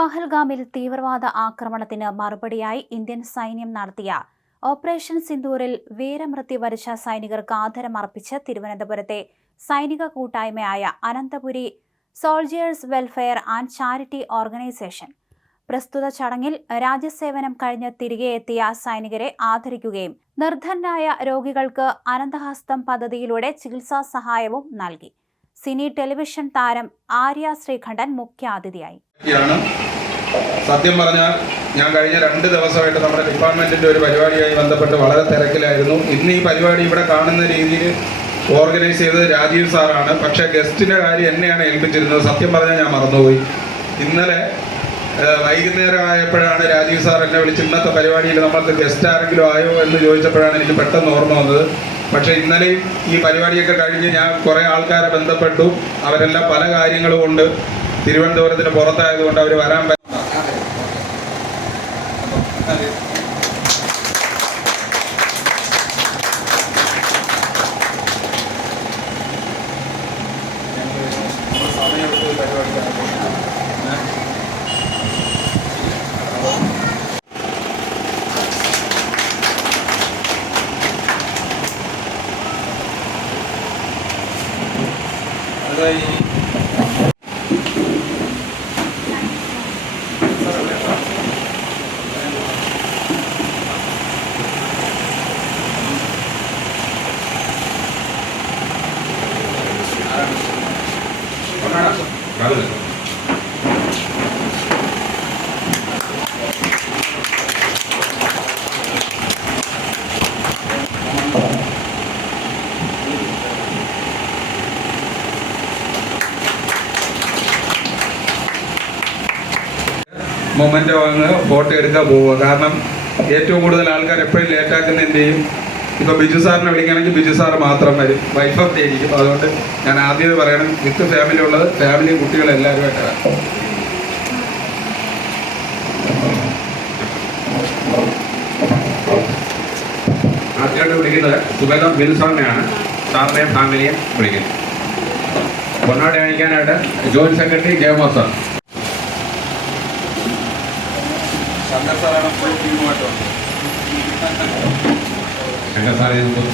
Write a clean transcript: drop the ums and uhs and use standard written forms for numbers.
പഹൽഗാമിൽ തീവ്രവാദ ആക്രമണത്തിന് മറുപടിയായി ഇന്ത്യൻ സൈന്യം നടത്തിയ ഓപ്പറേഷൻ സിന്ദൂറിൽ വീരമൃത്യു വരിച്ച സൈനികർക്ക് ആദരമർപ്പിച്ച് തിരുവനന്തപുരത്തെ സൈനിക കൂട്ടായ്മയായ Ananthapuri soldiers welfare and charity organisation പ്രസ്തുത ചടങ്ങിൽ രാജ്യസേവനം കഴിഞ്ഞ് തിരികെ എത്തിയ സൈനികരെ ആദരിക്കുകയും നിർധനരായ രോഗികൾക്ക് അനന്തഹസ്തം പദ്ധതിയിലൂടെ ചികിത്സാ സഹായവും നൽകി. സിനി ടെലിവിഷൻ താരം ആര്യ ശ്രീകണ്ഠൻ മുഖ്യാതിഥിയായി. സത്യം പറഞ്ഞാൽ ഞാൻ കഴിഞ്ഞ 2 ദിവസമായിട്ട് നമ്മുടെ ഡിപ്പാർട്ട്മെന്റിന്റെ ഒരു പരിപാടിയായി ബന്ധപ്പെട്ട് വളരെ തിരക്കിലായിരുന്നു. ഇന്ന് ഈ പരിപാടി ഇവിടെ കാണുന്ന രീതിയിൽ ഓർഗനൈസ് ചെയ്തത് രാജീവ് സാറാണ്. പക്ഷേ ഗസ്റ്റിന്റെ കാര്യം എന്നെയാണ് ഏൽപ്പിച്ചിരുന്നത്. സത്യം പറഞ്ഞാൽ ഞാൻ മറന്നുപോയി. ഇന്നലെ വൈകുന്നേരം ആയപ്പോഴാണ് രാജീവ് സാർ എന്നെ വിളിച്ച് ഇന്നത്തെ പരിപാടിയിൽ നമ്മൾക്ക് ഗസ്റ്റ് ആരെങ്കിലും ആയോ എന്ന് ചോദിച്ചപ്പോഴാണ് എനിക്ക് പെട്ടെന്ന് ഓർമ്മ വന്നത്. പക്ഷേ ഇന്നലെയും ഈ പരിപാടിയൊക്കെ കഴിഞ്ഞ് ഞാൻ കുറേ ആൾക്കാരെ ബന്ധപ്പെട്ടു. അവരെല്ലാം പല കാര്യങ്ങളും കൊണ്ട് തിരുവനന്തപുരത്തിന് പുറത്തായതുകൊണ്ട് അവർ വരാൻ പറ്റും. മൊമെൻ്റ് വാങ്ങുക, ഫോട്ടോ എടുക്കാൻ പോവുക. കാരണം ഏറ്റവും കൂടുതൽ ആൾക്കാർ എപ്പോഴും ലേറ്റാക്കുന്ന എന്ത് ചെയ്യും? ഇപ്പോൾ ബിജു സാറിനെ വിളിക്കുകയാണെങ്കിൽ ബിജു സാർ മാത്രം വരും, വൈഫ് ഓഫ് ആയിരിക്കും. അതുകൊണ്ട് ഞാൻ ആദ്യമേ പറയണം, വിത്ത് ഫാമിലി ഉള്ളത് ഫാമിലി കുട്ടികളെല്ലാവരുമായിട്ട് വരാം. ആദ്യമായിട്ട് വിളിക്കുന്നത് സുബേദം ബിൽ സാറിനെയാണ്. സാറിനെയും ഫാമിലിയും വിളിക്കുന്നത്. പൊന്നാടി അണിക്കാനായിട്ട് joint secretary Jayamohan sir. Shankar സാറേ നമുക്ക്